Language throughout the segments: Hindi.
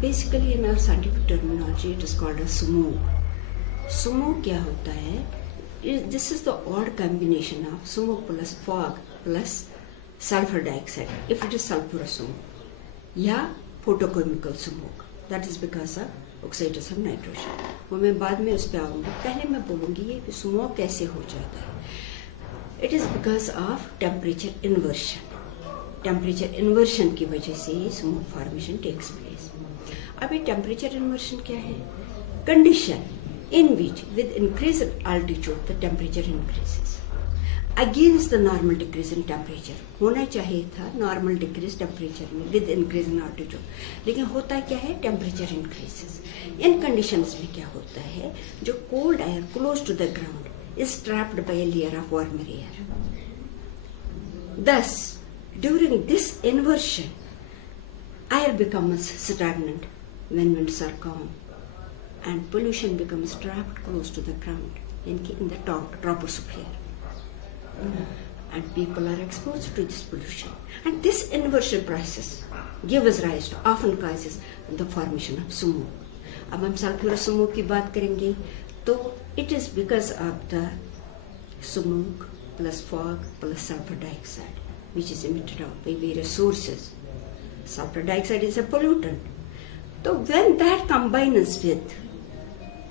basically in our scientific terminology it is called a smoke. Smoke क्या होता है? This is the odd combination of smoke plus fog plus sulfur dioxide. If it is sulfurous smoke, या photochemical smoke, that is because of oxides of nitrogen. वो मैं बाद में उस पर आऊँगी. पहले मैं बोलूँगी ये कि smoke कैसे हो जाता है. It is because of temperature inversion. Temperature inversion की वजह से स्मोक फॉर्मेशन टेक्स प्लेस. अभी टेम्परेचर इन्वर्शन क्या है? Condition in which with increase altitude the temperature increases against the normal decrease in temperature. होना चाहिए था नॉर्मल डिक्रीज टेम्परेचर में विद इंक्रीज इन अल्टीट्यूड, लेकिन होता क्या है? Temperature increases. इन कंडीशंस में क्या होता है? जो cold air close to the ground is trapped by a layer of warmer air. Thus, during this inversion, air becomes stagnant when winds are calm, and pollution becomes trapped close to the ground in the troposphere. And people are exposed to this pollution. And this inversion process gives rise to, often causes the formation of smoke. अब हम sulfurous smoke की बात करेंगे तो it is because of the smoke plus fog plus sulfur dioxide, which is emitted out by various sources. Sulfur dioxide is a pollutant. So when that combines with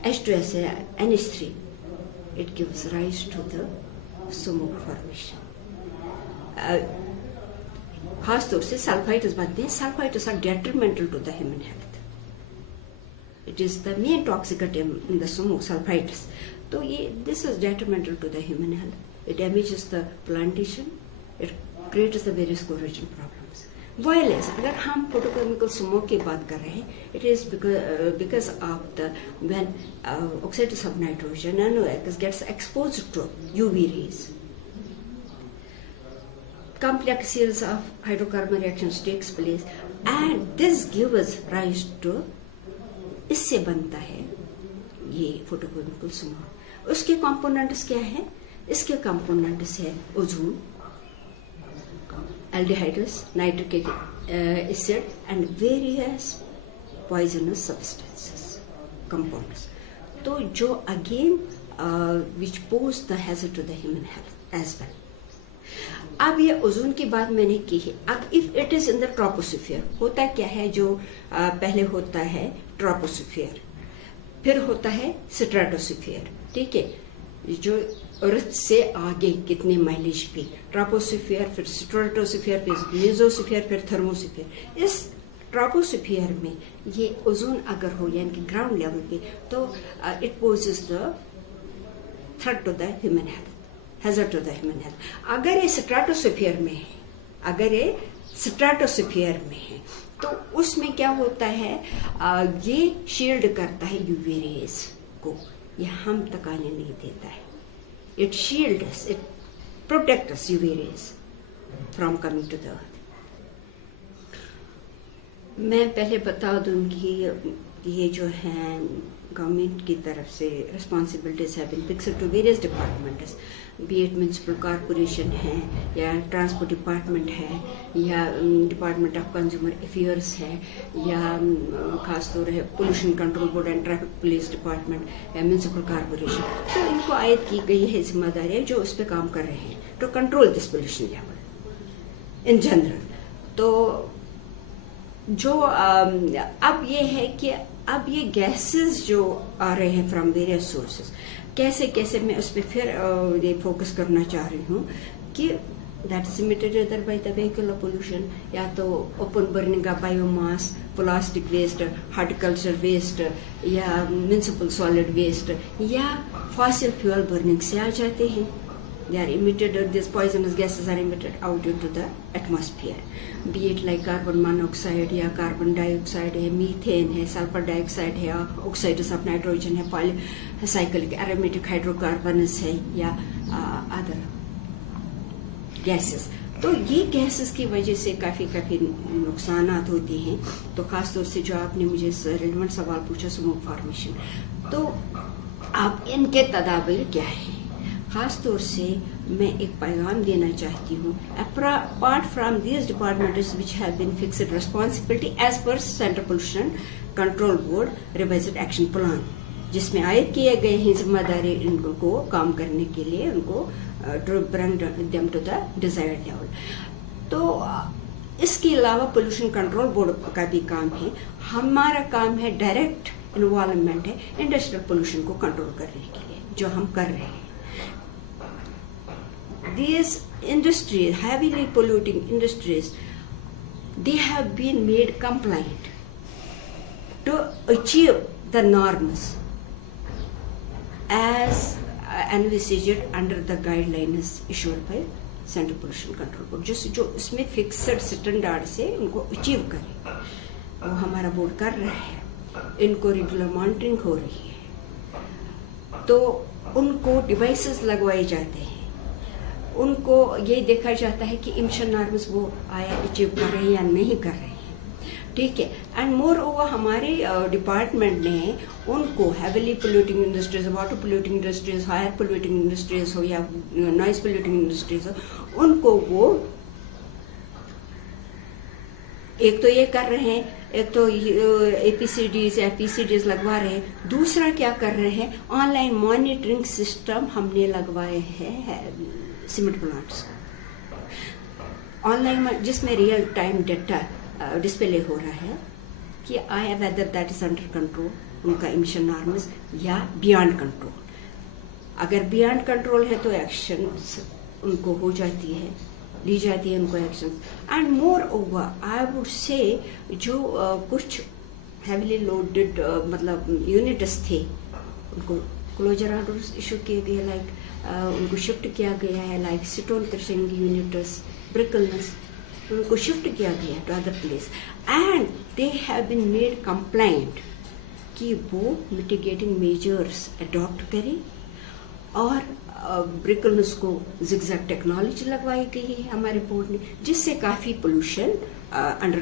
H2SO NH3, it gives rise to the smoke formation. खास तौर से सल्फाइड्स बनते हैं. Sulphides are detrimental to the human health. It is the main toxic in the smoke, sulfides. So this is detrimental to the human health. It damages the plantation. It creates the various corrosion problems. While अगर हम photochemical smoke की बात कर रहे हैं, it is because of the when oxides of nitrogen and gets exposed to UV rays, complex series of hydrocarbon reactions takes place, and this gives rise to, इससे बनता है ये photochemical smoke. उसके components क्या है? इसके components है ozone, aldehydes, nitric acid, and various poisonous substances, compounds. तो जो again which pose the hazard to the human health as well. अब ये ओजोन की बात मैंने की है. अब if it is in the troposphere, होता क्या है? जो पहले होता है ट्रोपोस्फीयर, फिर होता है स्ट्रेटोस्फीयर. ठीक है, जो अर्थ से आगे कितने माइलेज पे, ट्रोपोस्फीयर, फिर स्ट्रेटोस्फीयर, फिर मेसोस्फीयर, फिर थर्मोस्फीयर. इस ट्रोपोस्फीयर में ये ओजोन अगर हो यानी कि ग्राउंड लेवल पे, तो it poses the threat to the human health, hazard to the human health. अगर ये स्ट्रेटोस्फीयर में है, तो उसमें क्या होता है? ये शील्ड करता है यूवी रेज को, ये हम तक आने नहीं देता है. It shields us, it protects us UV rays from coming to the earth. मैं पहले बता दूं कि ये जो है गवर्नमेंट की तरफ से responsibilities have been fixed to various departments, be it municipal corporation है या ट्रांसपोर्ट डिपार्टमेंट है या डिपार्टमेंट ऑफ कंज्यूमर अफेयर्स है या खासतौर है pollution control board and traffic police department या म्यूनिसिपल कॉरपोरेशन. तो इनको आयद की गई है जिम्मेदारियां जो उस पर काम कर रहे हैं to control this pollution level in general. तो जो अब ये है कि अब ये गैसेस जो आ रहे हैं फ्रॉम वेरियस सोर्सेस, कैसे कैसे मैं उस पर फिर ये फोकस करना चाह रही हूँ कि that is emitted other by the vehicle pollution, या तो open burning of biomass, plastic waste, horticulture waste या म्यूनिसिपल सॉलिड वेस्ट या फॉसिल फ्यूल बर्निंग से आ जाते हैं. They are emitted, these poisonous gases are emitted out into the atmosphere, be it like carbon monoxide या carbon dioxide है, मीथेन है, सल्फर डाइऑक्साइड है, ऑक्साइड्स ऑफ नाइट्रोजन है, पॉलीसाइक्लिक एरोमेटिक हाइड्रोकार्बन्स है या अदर गैसेस. तो ये गैसेस की वजह से काफी नुकसानात होते हैं. तो खासतौर से जो आपने मुझे रिलेवेंट सवाल पूछा स्मोक फॉर्मेशन, तो आप इनके तदाबीर क्या है? खास तौर से मैं एक पैगाम देना चाहती हूँ, apart from these departments which have been fixed responsibility as per central pollution control board revised action plan, जिसमें आयद किए गए हैं जिम्मेदारी इनको काम करने के लिए, उनको to bring them to the desired level. तो इसके अलावा पोल्यूशन कंट्रोल बोर्ड का भी काम है, हमारा काम है डायरेक्ट इन्वॉल्वमेंट है इंडस्ट्रियल पोल्यूशन को कंट्रोल करने के लिए, जो हम कर रहे हैं। These industries, heavily polluting industries, they have been made compliant to achieve the norms as envisaged under the guidelines issued by central pollution control board, जो इसमें फिक्स्ड स्टैंडर्ड से उनको अचीव करे, वो हमारा बोर्ड कर रहा है। इनको रेगुलर मॉनिटरिंग हो रही है, तो उनको डिवाइसेस लगवाए जाते हैं, उनको ये देखा जाता है कि इमिशन नॉर्म्स वो आया अचीव कर रहे हैं या नहीं कर रहे हैं, ठीक है। एंड मोर ओवर हमारे डिपार्टमेंट ने उनको heavily polluting industries, water polluting industries, higher polluting industries हो या नॉइज पोल्यूटिंग इंडस्ट्रीज हो, उनको वो एक तो ये कर रहे हैं, एक तो एपीसीडीज या पीसीडीज लगवा रहे हैं, दूसरा क्या कर रहे हैं, ऑनलाइन मॉनिटरिंग सिस्टम हमने लगवाए हैं सीमेंट प्लांट्स ऑनलाइन, जिसमें रियल टाइम डेटा डिस्प्ले हो रहा है कि आया whether that is under control, उनका इमिशन नॉर्म्स या बियॉन्ड कंट्रोल। अगर बियॉन्ड कंट्रोल है तो एक्शन उनको हो जाती है, ली जाती है उनको action. And more over I would say जो कुछ हैविली लोडेड मतलब यूनिट्स थे, उनको क्लोजर ऑर्डर्स इशू किए गए, लाइक उनको शिफ्ट किया गया है, like stone crushing units, brick kilns, उनको शिफ्ट किया गया to other place and they have been made compliant कि वो मिटिगेटिंग मेजर्स अडॉप्ट करें, और ब्रिकलनेस को जिगजैग टेक्नोलॉजी लगवाई गई है हमारे बोर्ड ने, जिससे काफी पोल्यूशन अंडर